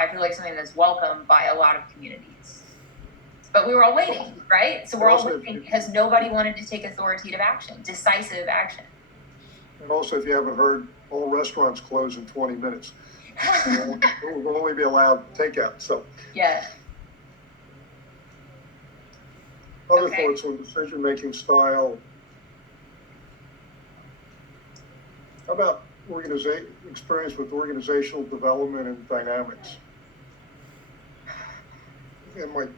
I feel like something that's welcomed by a lot of communities. But we were all waiting, right? So we're all waiting because nobody wanted to take authoritative action, decisive action. And also, if you haven't heard, all restaurants close in 20 minutes. We'll only be allowed takeout. So yeah. Other thoughts on decision-making style. How about experience with organizational development and dynamics? And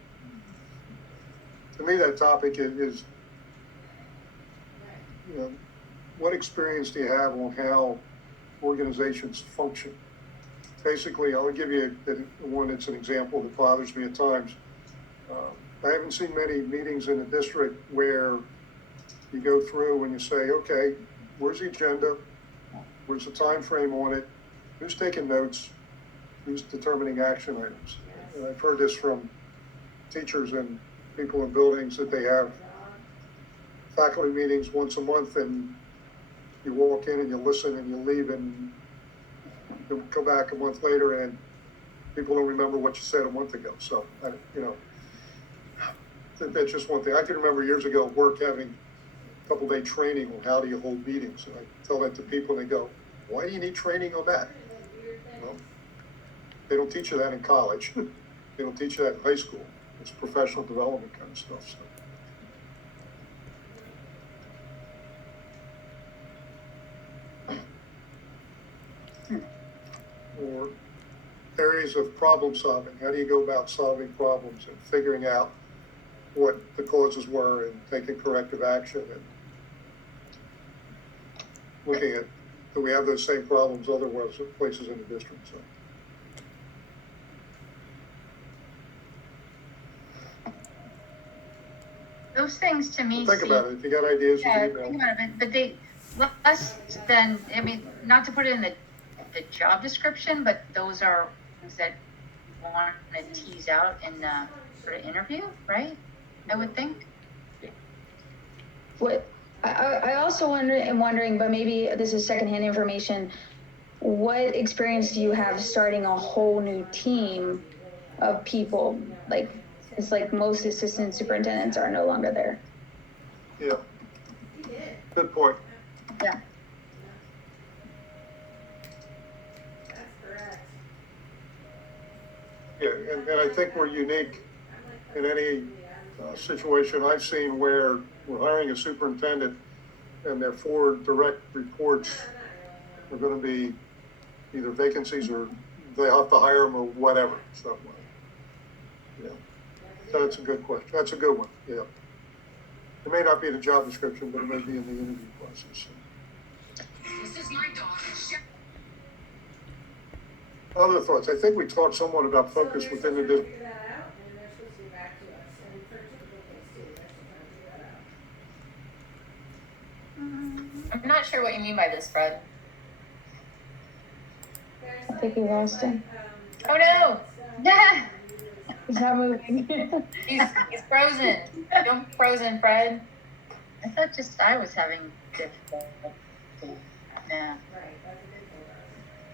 to me, that topic is, what experience do you have on how organizations function? Basically, I'll give you one that's an example that bothers me at times. I haven't seen many meetings in the district where you go through and you say, okay, where's the agenda? Where's the time frame on it? Who's taking notes? Who's determining action items? And I've heard this from teachers and people in buildings that they have faculty meetings once a month, and you walk in and you listen and you leave, and you come back a month later and people don't remember what you said a month ago. So, that's just one thing. I can remember years ago at work having a couple-day training on how do you hold meetings. And I tell that to people and they go, why do you need training on that? Well, they don't teach you that in college. They don't teach you that in high school. It's professional development kind of stuff. So. Or areas of problem solving. How do you go about solving problems and figuring out what the causes were and taking corrective action and looking at, do we have those same problems other places in the district? So. Those things to me think about it. If you got ideas, yeah, you can think about it. But they less than, I mean, not to put it in the job description, but those are things that you want to tease out in the sort of interview, right? I would think. What I also am wondering, but maybe this is secondhand information, what experience do you have starting a whole new team of people? Like, it's like most assistant superintendents are no longer there. Yeah. Good point. Yeah. Yeah, and I think we're unique in any situation I've seen where we're hiring a superintendent and their 4 direct reports are going to be either vacancies or they have to hire them or whatever. So, yeah, that's a good question. That's a good one. Yeah. It may not be the job description, but it may be in the interview process. So. This is my daughter. Other thoughts? I think we talked somewhat about focus within the district. I'm not sure what you mean by this, Fred. I think we lost him. Oh no! Yeah. He's not moving. he's frozen. Don't be frozen, Fred. I thought just I was having difficulty. Yeah.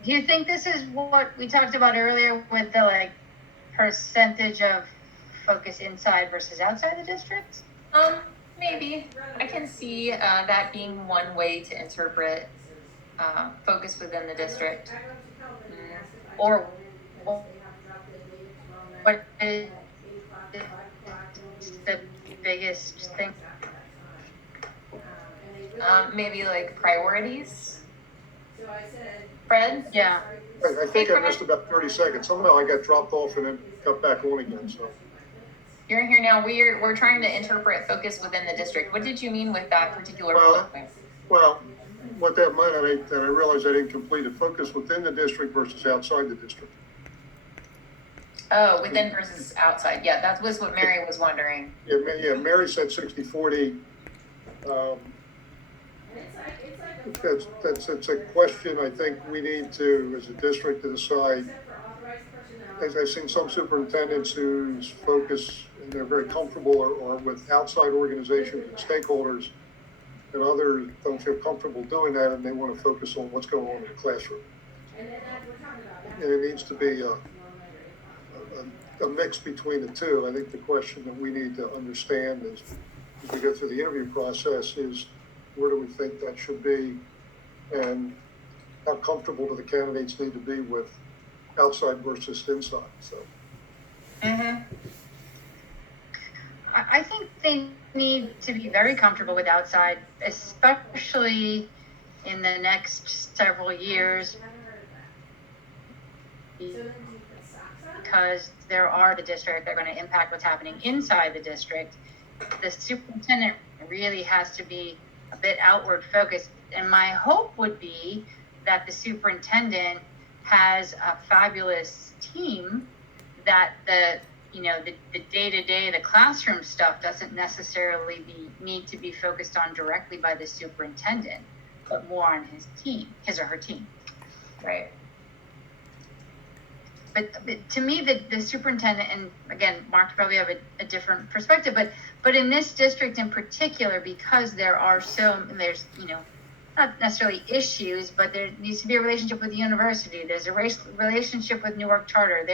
Do you think this is what we talked about earlier with the percentage of focus inside versus outside the district? Maybe. I can see that being one way to interpret focus within the district. Or what is the biggest thing? Maybe like priorities. Fred? Yeah. I think I missed about 30 seconds. Somehow I got dropped off and then got back on again. So. You're here now. We're trying to interpret focus within the district. What did you mean with that particular bullet point? Well, what that meant, and I realized I didn't complete it, focus within the district versus outside the district. Oh, within versus outside. Yeah, that was what Mary was wondering. Yeah, Mary said 60-40. That's a question I think we need to, as a district, to decide. As I've seen some superintendents whose focus, and they're very comfortable or with outside organizations and stakeholders, and others don't feel comfortable doing that, and they want to focus on what's going on in the classroom. And it needs to be a mix between the two. I think the question that we need to understand is, as we go through the interview process, is where do we think that should be, and how comfortable do the candidates need to be with outside versus inside? So. Mm-hmm. I think they need to be very comfortable with outside, especially in the next several years, because there are the district that are going to impact what's happening inside the district. The superintendent really has to be a bit outward focused, and my hope would be that the superintendent has a fabulous team, that the day-to-day, the classroom stuff doesn't necessarily need to be focused on directly by the superintendent, but more on his or her team. Right. But to me, the superintendent, and again, Mark probably have a different perspective, but in this district in particular, because there's not necessarily issues, but there needs to be a relationship with the university. There's a relationship with Newark Charter.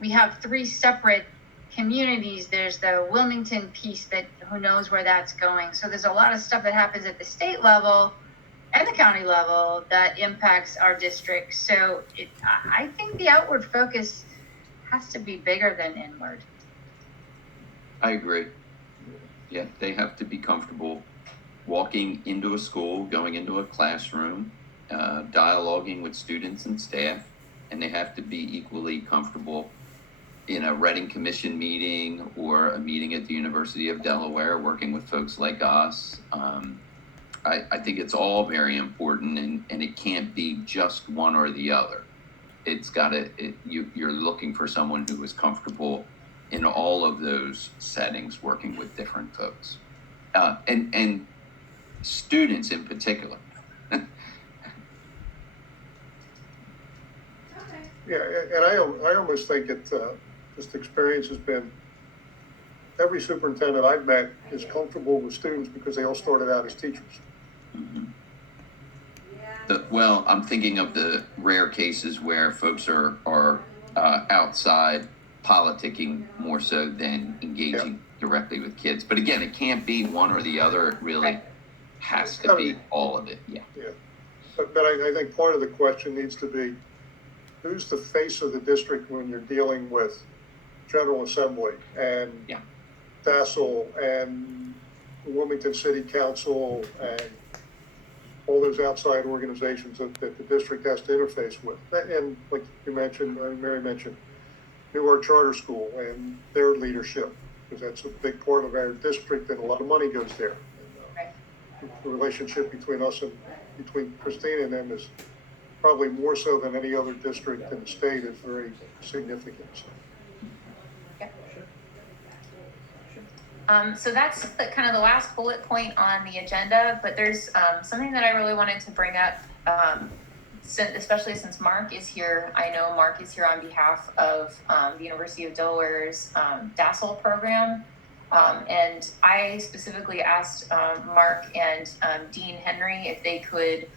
We have 3 separate communities. There's the Wilmington piece that who knows where that's going. So there's a lot of stuff that happens at the state level and the county level that impacts our district. So I think the outward focus has to be bigger than inward. I agree. Yeah, they have to be comfortable walking into a school, going into a classroom, dialoguing with students and staff, and they have to be equally comfortable in a Reading Commission meeting or a meeting at the University of Delaware, working with folks like us. I think it's all very important, and it can't be just one or the other. It's you're looking for someone who is comfortable in all of those settings, working with different folks, and students in particular. Yeah, and I almost think just experience has been, every superintendent I've met is comfortable with students because they all started out as teachers. Mm-hmm. Well, I'm thinking of the rare cases where folks are outside politicking more so than engaging directly with kids. But again, it can't be one or the other. It really has to be all of it. Yeah. But I think part of the question needs to be, who's the face of the district when you're dealing with General Assembly and Dassel and Wilmington City Council and all those outside organizations that the district has to interface with. And like you mentioned, Mary mentioned, Newark Charter School and their leadership, because that's a big part of our district and a lot of money goes there. And, the relationship between us and between Christina and them is probably more so than any other district in the state, is very significant. So that's kind of the last bullet point on the agenda, but there's something that I really wanted to bring up, especially since Mark is here. I know Mark is here on behalf of the University of Delaware's Dassel program, and I specifically asked Mark and Dean Henry if they could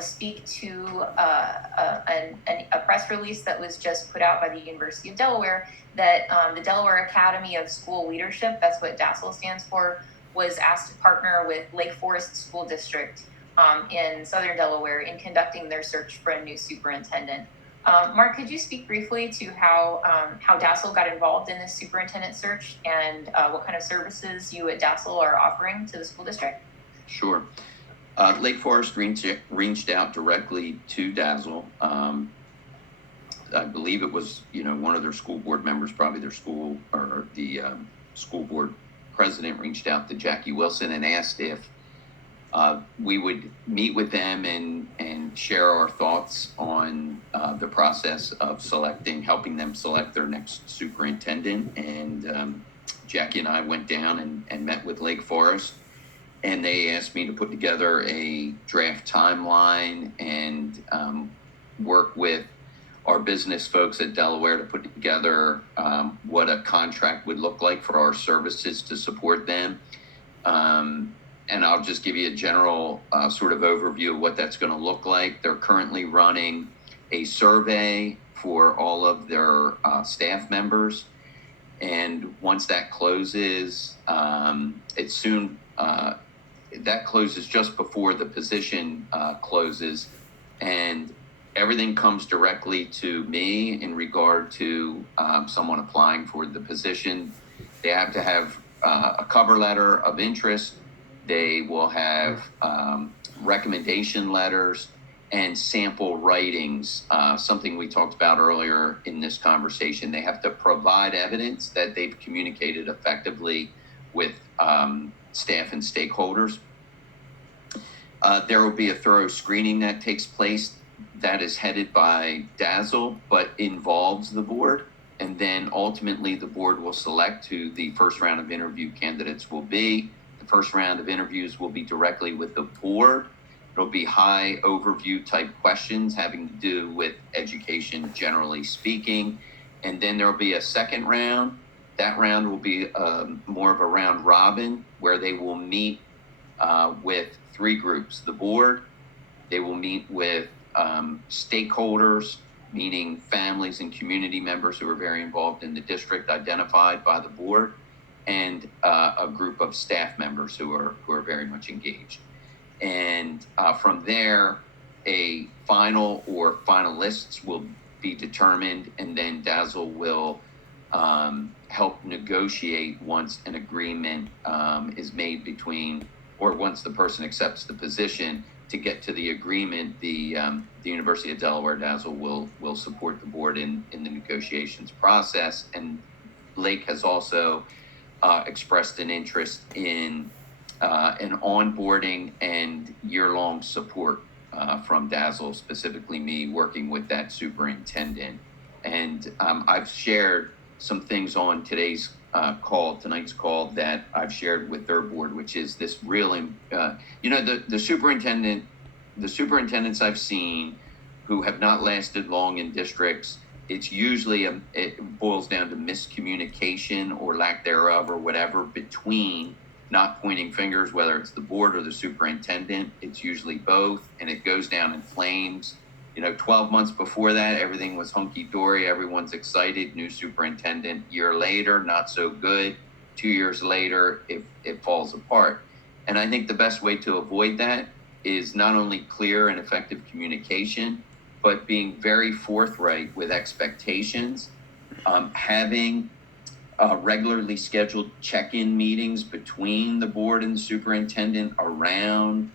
speak to a press release that was just put out by the University of Delaware that the Delaware Academy of School Leadership, that's what Dassel stands for, was asked to partner with Lake Forest School District in Southern Delaware in conducting their search for a new superintendent. Mark, could you speak briefly to how Dassel got involved in this superintendent search and what kind of services you at Dassel are offering to the school district? Sure. Lake Forest reached out directly to Dassel. I believe it was, one of their school board members, probably their school or the school board president, reached out to Jackie Wilson and asked if we would meet with them and share our thoughts on the process of helping them select their next superintendent. And Jackie and I went down and met with Lake Forest. And they asked me to put together a draft timeline and work with our business folks at Delaware to put together what a contract would look like for our services to support them. And I'll just give you a general sort of overview of what that's going to look like. They're currently running a survey for all of their staff members. And once that closes, it's soon, that closes just before the position closes. And everything comes directly to me in regard to someone applying for the position. They have to have a cover letter of interest. They will have recommendation letters and sample writings, something we talked about earlier in this conversation. They have to provide evidence that they've communicated effectively with staff and stakeholders. There will be a thorough screening that takes place that is headed by Dazzle, but involves the board. And then ultimately the board will select who the first round of interview candidates will be. The first round of interviews will be directly with the board. It'll be high overview type questions having to do with education, generally speaking. And then there'll be a second round. That round will be more of a round robin where they will meet with three groups. The board, they will meet with stakeholders, meaning families and community members who are very involved in the district identified by the board, and a group of staff members who are very much engaged. And from there, a final or finalists will be determined, and then Dazzle will help negotiate once an agreement is made between, or once the person accepts the position. To get to the agreement, the University of Delaware Dazzle will support the board in the negotiations process. And Lake has also expressed an interest in an onboarding and year-long support from Dazzle, specifically me working with that superintendent. And I've shared some things on tonight's call that I've shared with their board, which is this really, the superintendents I've seen who have not lasted long in districts, it's usually, it boils down to miscommunication or lack thereof or whatever between, not pointing fingers, whether it's the board or the superintendent. It's usually both, and it goes down in flames. 12 months before that, everything was hunky-dory. Everyone's excited. New superintendent. Year later, not so good. 2 years later, it falls apart. And I think the best way to avoid that is not only clear and effective communication, but being very forthright with expectations, having regularly scheduled check-in meetings between the board and the superintendent around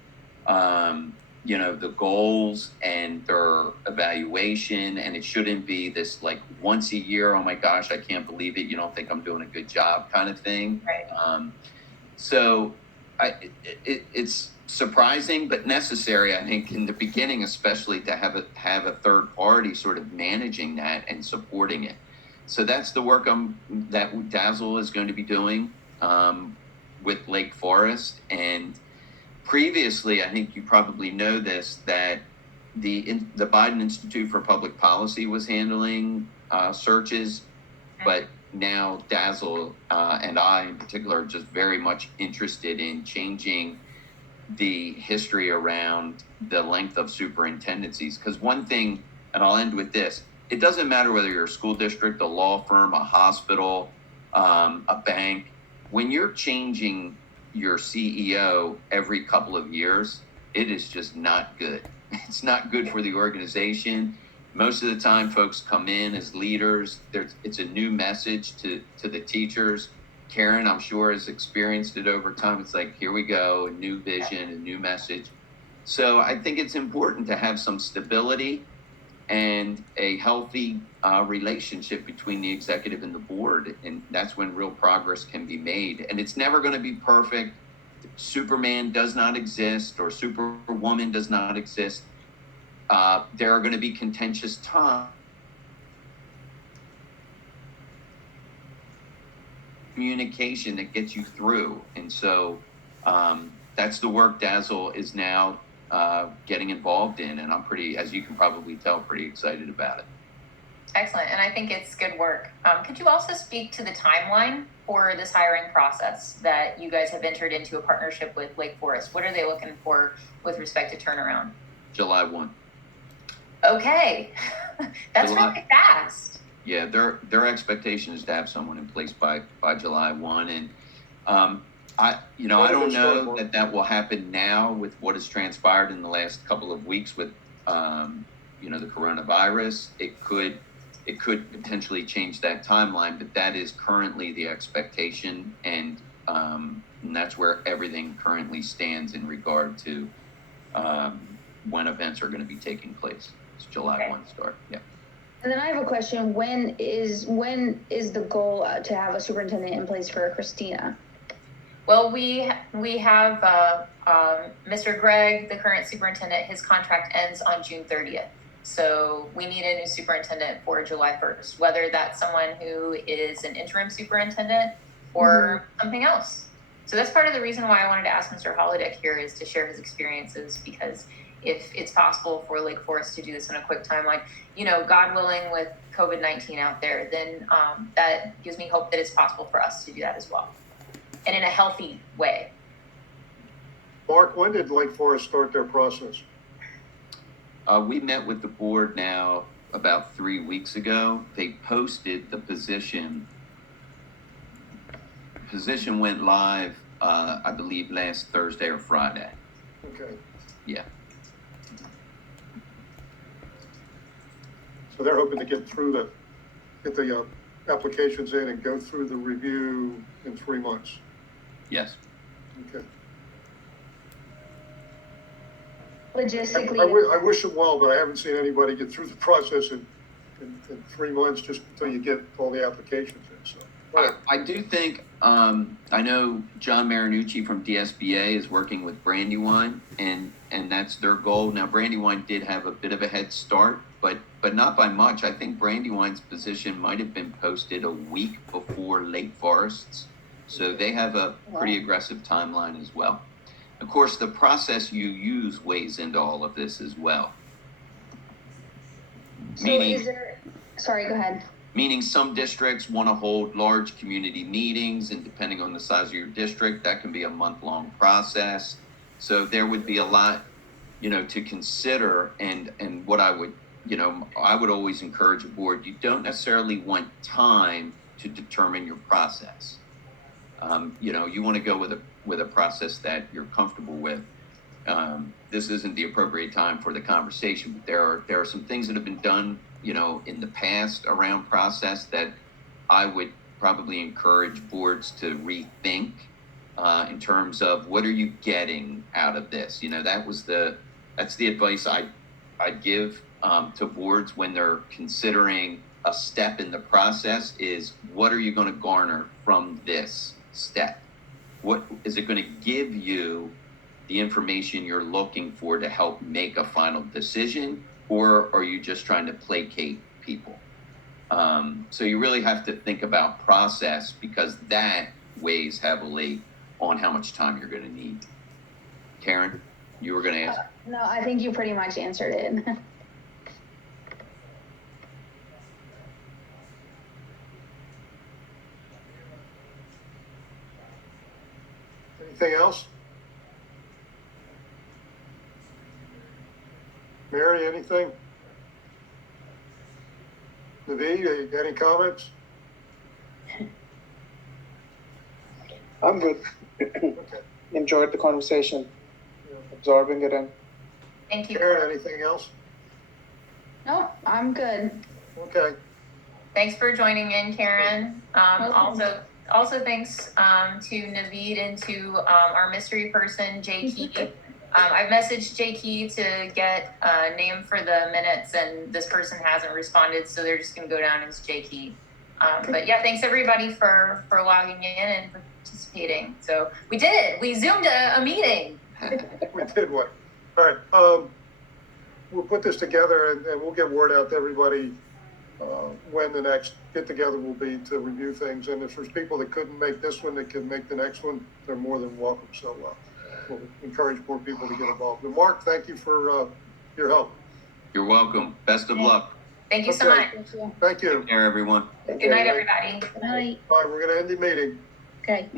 the goals and their evaluation. And it shouldn't be this like once a year, oh my gosh, I can't believe it, you don't think I'm doing a good job kind of thing. Right. So it's surprising but necessary, I think, in the beginning, especially to have a third party sort of managing that and supporting it. So that's the work that Dazzle is going to be doing with Lake Forest. And previously, I think you probably know this, that the Biden Institute for Public Policy was handling searches, but now Dazzle and I in particular are just very much interested in changing the history around the length of superintendencies. Because one thing, and I'll end with this, it doesn't matter whether you're a school district, a law firm, a hospital, a bank. When you're changing your CEO every couple of years, it is just not good. It's not good for the organization. Most of the time, folks come in as leaders. It's a new message to the teachers. Karen, I'm sure, has experienced it over time. It's like, here we go, a new vision, a new message. So I think it's important to have some stability and a healthy relationship between the executive and the board. And that's when real progress can be made. And it's never going to be perfect. Superman does not exist, or Superwoman does not exist. There are going to be contentious times. Communication that gets you through. And so that's the work Dazzle is now getting involved in. And I'm pretty, as you can probably tell, pretty excited about it. Excellent. And I think it's good work. Could you also speak to the timeline for this hiring process that you guys have entered into a partnership with Lake Forest? What are they looking for with respect to turnaround? July 1. Okay, that's July. really fast. Yeah, their expectation is to have someone in place by July 1. And I When do don't they start, know Mark? that will happen now with what has transpired in the last couple of weeks with the coronavirus. It could potentially change that timeline, but that is currently the expectation, and that's where everything currently stands in regard to when events are going to be taking place. It's July 1 start. Yeah. And then I have a question. When is the goal to have a superintendent in place for Christina? Well, we have Mr. Gregg, the current superintendent. His contract ends on June 30th. So we need a new superintendent for July 1st, whether that's someone who is an interim superintendent or something else. So that's part of the reason why I wanted to ask Mr. Holodeck here, is to share his experiences, because if it's possible for Lake Forest to do this in a quick timeline, God willing, with COVID-19 out there, then that gives me hope that it's possible for us to do that as well, and in a healthy way. Mark, when did Lake Forest start their process? We met with the board now about 3 weeks ago. They posted the position. The position went live, I believe, last Thursday or Friday. Okay. Yeah. So they're hoping to get the applications in and go through the review in 3 months. Yes. Okay. Logistically, I wish them well, but I haven't seen anybody get through the process in 3 months, just until you get all the applications in. So I do think, I know John Marinucci from DSBA is working with Brandywine, and that's their goal. Now, Brandywine did have a bit of a head start, but not by much. I think Brandywine's position might have been posted a week before Lake Forest's. So they have a pretty aggressive timeline as well. Of course, the process you use weighs into all of this as well. so is there? Sorry, go ahead. Meaning some districts want to hold large community meetings, and depending on the size of your district, that can be a month-long process. So there would be a lot, to consider. And what I would always encourage a board, you don't necessarily want time to determine your process. You want to go with a process that you're comfortable with. This isn't the appropriate time for the conversation, but there are some things that have been done, in the past around process that I would probably encourage boards to rethink, in terms of what are you getting out of this? That's the advice I'd give to boards when they're considering a step in the process, is what are you going to garner from this step? What is it going to give you the information you're looking for to help make a final decision, or are you just trying to placate people? So you really have to think about process, because that weighs heavily on how much time you're going to need. Karen, you were going to ask? No, I think you pretty much answered it. anything else? Mary, anything? Naveed, any comments? I'm good. Okay. Enjoyed the conversation, absorbing it in. Thank you. Karen, anything else? No, I'm good. Okay. Thanks for joining in, Karen. Welcome. Also thanks to Naveed and to our mystery person, Jay Key. I've messaged Jay Key to get a name for the minutes, and this person hasn't responded, so they're just going to go down as Jay Key. But yeah, thanks everybody for logging in and participating. So we did it. We Zoomed a meeting. We did one. All right. We'll put this together and we'll get word out to everybody when the next get together will be to review things. And if there's people that couldn't make this one that can make the next one, they're more than welcome. So we'll encourage more people to get involved. And Mark, thank you for your help. You're welcome. Best of luck. Thank you so much. Thank you. Thank you. Take care, everyone. Good night, everybody. Good night. All right, we're going to end the meeting. Okay.